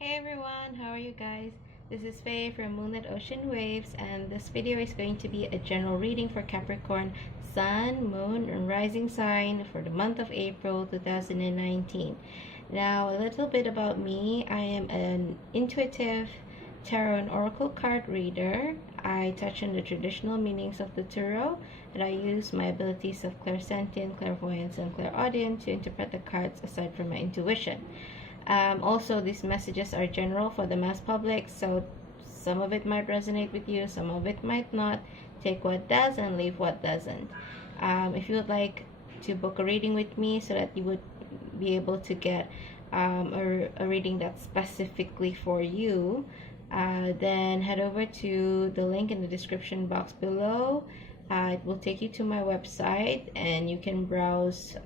Hey everyone, how are you guys? This is Faye from Moonlit Ocean Waves, and this video is going to be a general reading for Capricorn Sun, Moon, and Rising sign for the month of April 2019. Now, a little bit about me. I am an intuitive tarot and oracle card reader. I touch on the traditional meanings of the tarot, and I use my abilities of clairsentient, clairvoyance, and clairaudience to interpret the cards aside from my intuition. Also, these messages are general for the mass public, so some of it might resonate with you, some of it might not. Take what does and leave what doesn't. If you would like to book a reading with me so that you would be able to get a reading that's specifically for you, then head over to the link in the description box below. It will take you to my website and you can browse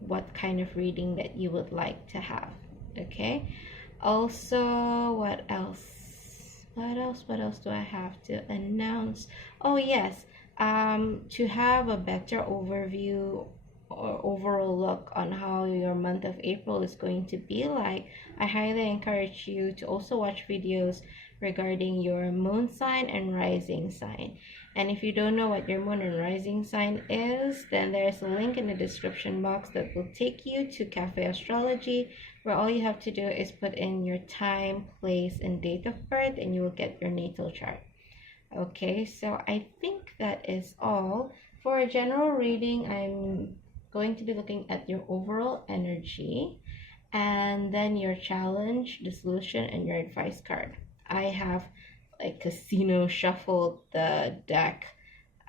what kind of reading that you would like to have. Okay, also, what else do I have to announce? Oh yes, to have a better overview or overall look on how your month of April is going to be like, I highly encourage you to also watch videos regarding your moon sign and rising sign. And if you don't know what your moon and rising sign is, then there's a link in the description box that will take you to Cafe Astrology, where all you have to do is put in your time, place, and date of birth, and you will get your natal chart. Okay, so I think that is all. For a general reading, I'm going to be looking at your overall energy, and then your challenge, the solution, and your advice card. I have like casino shuffled the deck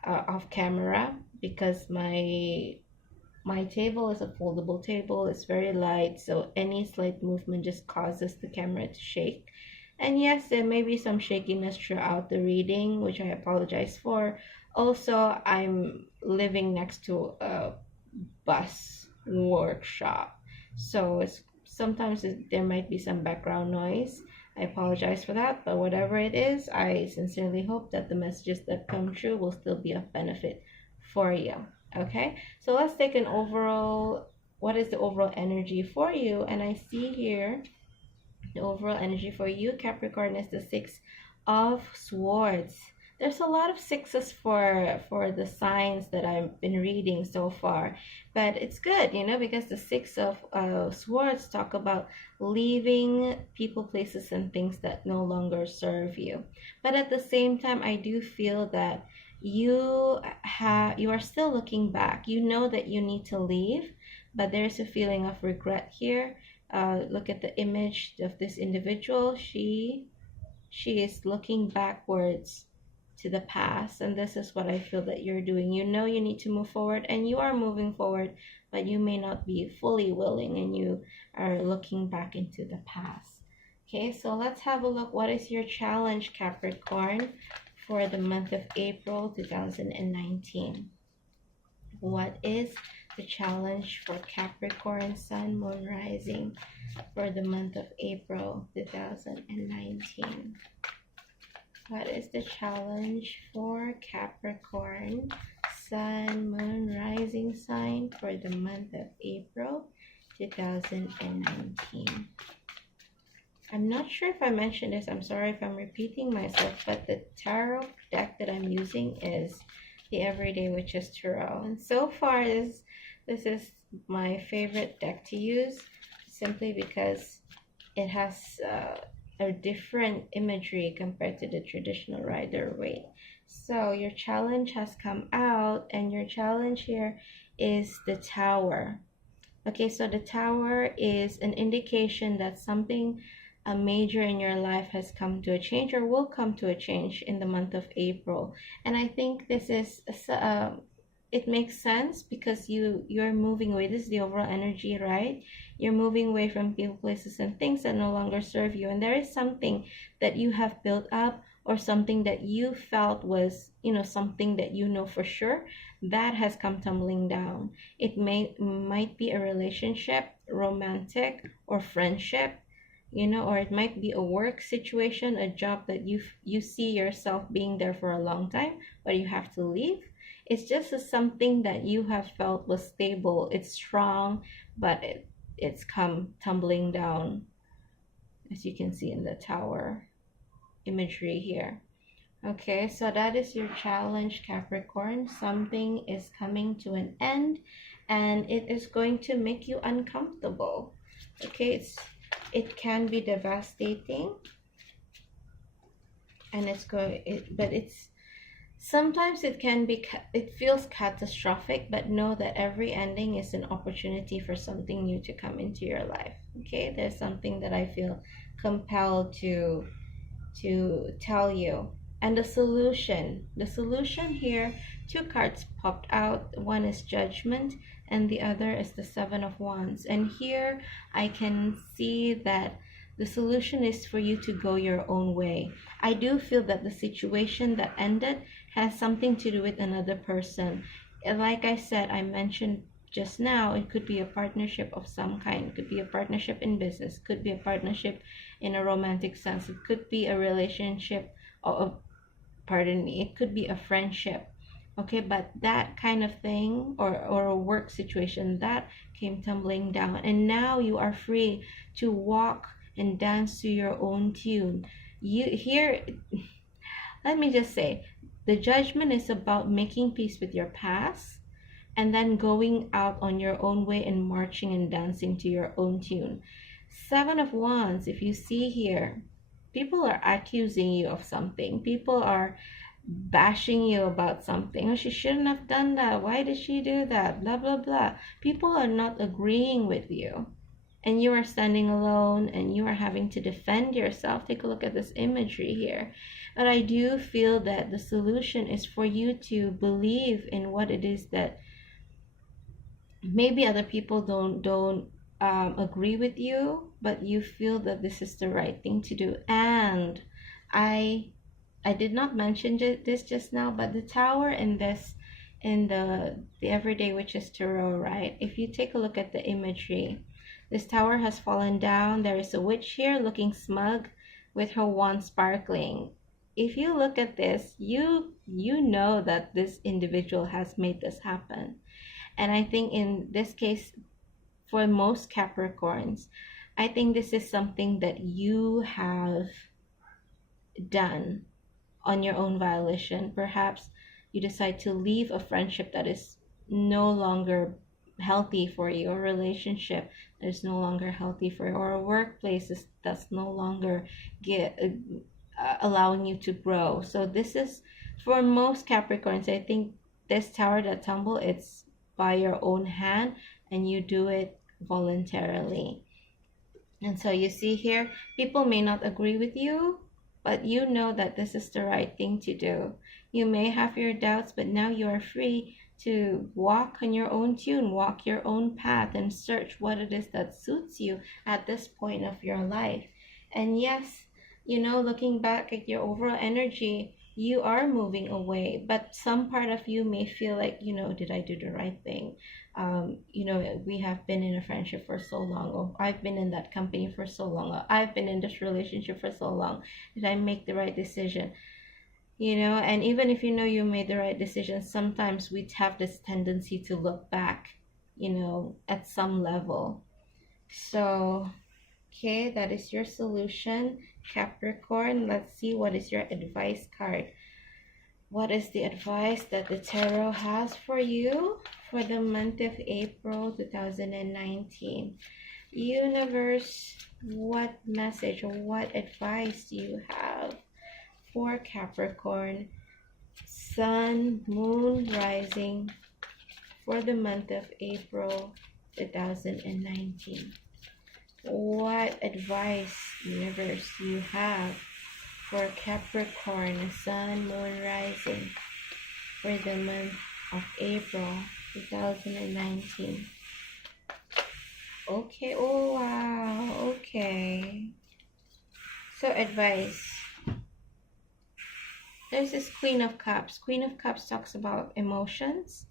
off camera because my table is a foldable table. It's very light, so any slight movement just causes the camera to shake. And yes, there may be some shakiness throughout the reading, which I apologize for. Also, I'm living next to a bus workshop, so there might be some background noise. I apologize for that, but whatever it is, I sincerely hope that the messages that come true will still be of benefit for you. Okay, so let's take an overall, what is the overall energy for you? And I see here the overall energy for you, Capricorn, is the Six of Swords. There's a lot of sixes for the signs that I've been reading so far, but it's good, because the Six of Swords talk about leaving people, places, and things that no longer serve you. But at the same time, I do feel that you are still looking back. You know that you need to leave, but there's a feeling of regret here. Look at the image of this individual. She is looking backwards to the past, and this is what I feel that you're doing. You know you need to move forward, and you are moving forward, but you may not be fully willing, and you are looking back into the past. Okay, so let's have a look. What is your challenge, Capricorn, for the month of April 2019? What is the challenge for Capricorn Sun, Moon, Rising for the month of April 2019? What is the challenge for Capricorn Sun, Moon, Rising sign for the month of April 2019? I'm not sure if I mentioned this. I'm sorry if I'm repeating myself, but the tarot deck that I'm using is the Everyday Witches Tarot. And so far, this is my favorite deck to use, simply because it has a different imagery compared to the traditional Rider-Waite. So your challenge has come out, and your challenge here is the Tower. Okay, so the Tower is an indication that something major in your life has come to a change or will come to a change in the month of April. And I think this is it makes sense because you're moving away. This is the overall energy, right? You're moving away from people, places, and things that no longer serve you, and there is something that you have built up, or something that you felt was, something that for sure, that has come tumbling down. It might be a relationship, romantic, or friendship, or it might be a work situation, a job that you see yourself being there for a long time, but you have to leave. It's just something that you have felt was stable, it's strong, but it's come tumbling down. as you can see in the tower imagery here. Okay, so that is your challenge, Capricorn. Something is coming to an end and it is going to make you uncomfortable. Okay, it can be devastating and but it's sometimes it can be it feels catastrophic, but know that every ending is an opportunity for something new to come into your life. Okay, there's something that I feel compelled to tell you. And the solution here, two cards popped out. One is Judgment and the other is the Seven of Wands. And here I can see that the solution is for you to go your own way. I do feel that the situation that ended has something to do with another person. And like I said, I mentioned just now, it could be a partnership of some kind. It could be a partnership in business, could be a partnership in a romantic sense, it could be a relationship, or pardon me, it could be a friendship. Okay, but that kind of thing, or a work situation, that came tumbling down, and now you are free to walk and dance to your own tune. You here, let me just say, the Judgment is about making peace with your past and then going out on your own way and marching and dancing to your own tune. Seven of Wands, if you see here, people are accusing you of something. People are bashing you about something. Oh, she shouldn't have done that. Why did she do that? Blah, blah, blah. People are not agreeing with you. And you are standing alone and you are having to defend yourself. Take a look at this imagery here. But I do feel that the solution is for you to believe in what it is that maybe other people don't agree with you, but you feel that this is the right thing to do. And I did not mention this just now, but the tower in this, in the Everyday Witches Tarot, right? If you take a look at the imagery, this tower has fallen down. There is a witch here looking smug with her wand sparkling. If you look at this, you know that this individual has made this happen. And I think in this case, for most Capricorns, I think this is something that you have done on your own violation. Perhaps you decide to leave a friendship that is no longer healthy for you, a relationship that is no longer healthy for you, or a workplace that's no longer allowing you to grow. So this is for most Capricorns. I think this tower that tumble, it's by your own hand and you do it voluntarily. And so you see here, people may not agree with you, but you know that this is the right thing to do. You may have your doubts, but now you are free to walk on your own tune, walk your own path, and search what it is that suits you at this point of your life. And yes, looking back at your overall energy, you are moving away, but some part of you may feel like, did I do the right thing? We have been in a friendship for so long, or I've been in that company for so long, or I've been in this relationship for so long. Did I make the right decision? And even if you made the right decision, sometimes we have this tendency to look back, at some level. So, okay, that is your solution, Capricorn. Let's see, what is your advice card? What is the advice that the tarot has for you for the month of April 2019? Universe, what message or what advice do you have for Capricorn, Sun, Moon, Rising for the month of April 2019? What advice, universe, do you have for Capricorn, Sun, Moon, Rising for the month of April 2019? Okay, oh wow, okay. So advice. There's this Queen of Cups. Queen of Cups talks about emotions.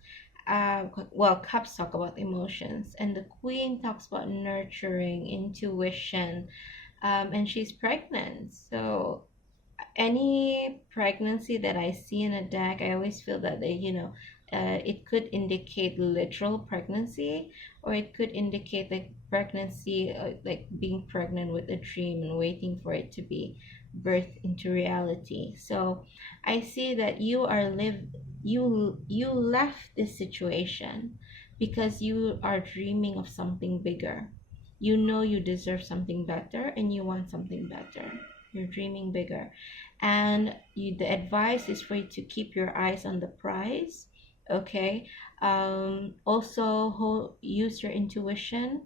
Cups talk about emotions, and the Queen talks about nurturing, intuition, and she's pregnant. So any pregnancy that I see in a deck, I always feel that it could indicate literal pregnancy, or it could indicate like pregnancy, like being pregnant with a dream and waiting for it to be birthed into reality. So I see that you left this situation because you are dreaming of something bigger. You know you deserve something better and you want something better. You're dreaming bigger. And the advice is for you to keep your eyes on the prize. Okay. Also, use your intuition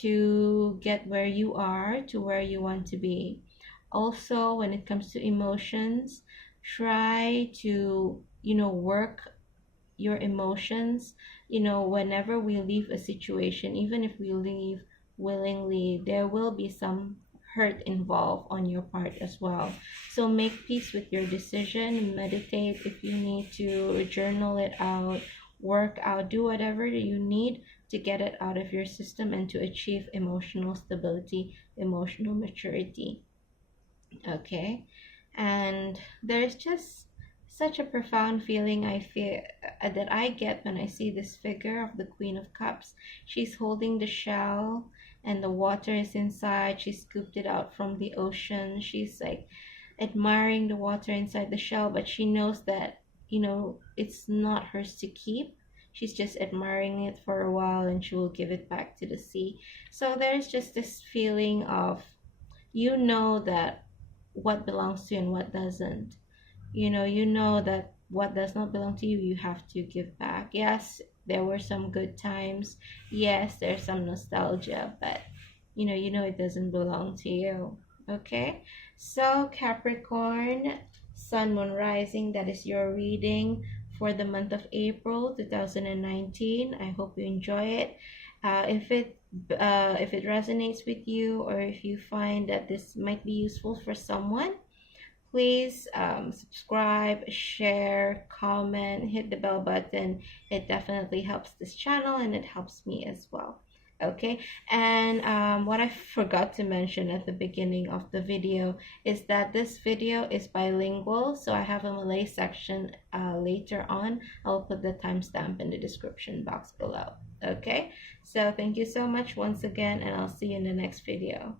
to get where you are to where you want to be. Also, when it comes to emotions, try to, work your emotions. Whenever we leave a situation, even if we leave willingly, there will be some hurt involved on your part as well. So make peace with your decision, meditate if you need to, journal it out, work out, do whatever you need to get it out of your system and to achieve emotional stability, emotional maturity. Okay. And there's just such a profound feeling I feel that I get when I see this figure of the Queen of Cups. She's holding the shell and the water is inside. She scooped it out from the ocean. She's like admiring the water inside the shell, but she knows that, it's not hers to keep. She's just admiring it for a while and she will give it back to the sea. So there's just this feeling of, that what belongs to you and what doesn't. You know that what does not belong to you, you have to give back. Yes, there were some good times. Yes, there's some nostalgia, but you know it doesn't belong to you. Okay? So, Capricorn, Sun, Moon, Rising, that is your reading for the month of April 2019. I hope you enjoy it. If it resonates with you, or if you find that this might be useful for someone, please subscribe, share, comment, hit the bell button. It definitely helps this channel and it helps me as well. Okay, and what I forgot to mention at the beginning of the video is that this video is bilingual, so I have a Malay section later on. I'll put the timestamp in the description box below. Okay, so thank you so much once again, and I'll see you in the next video.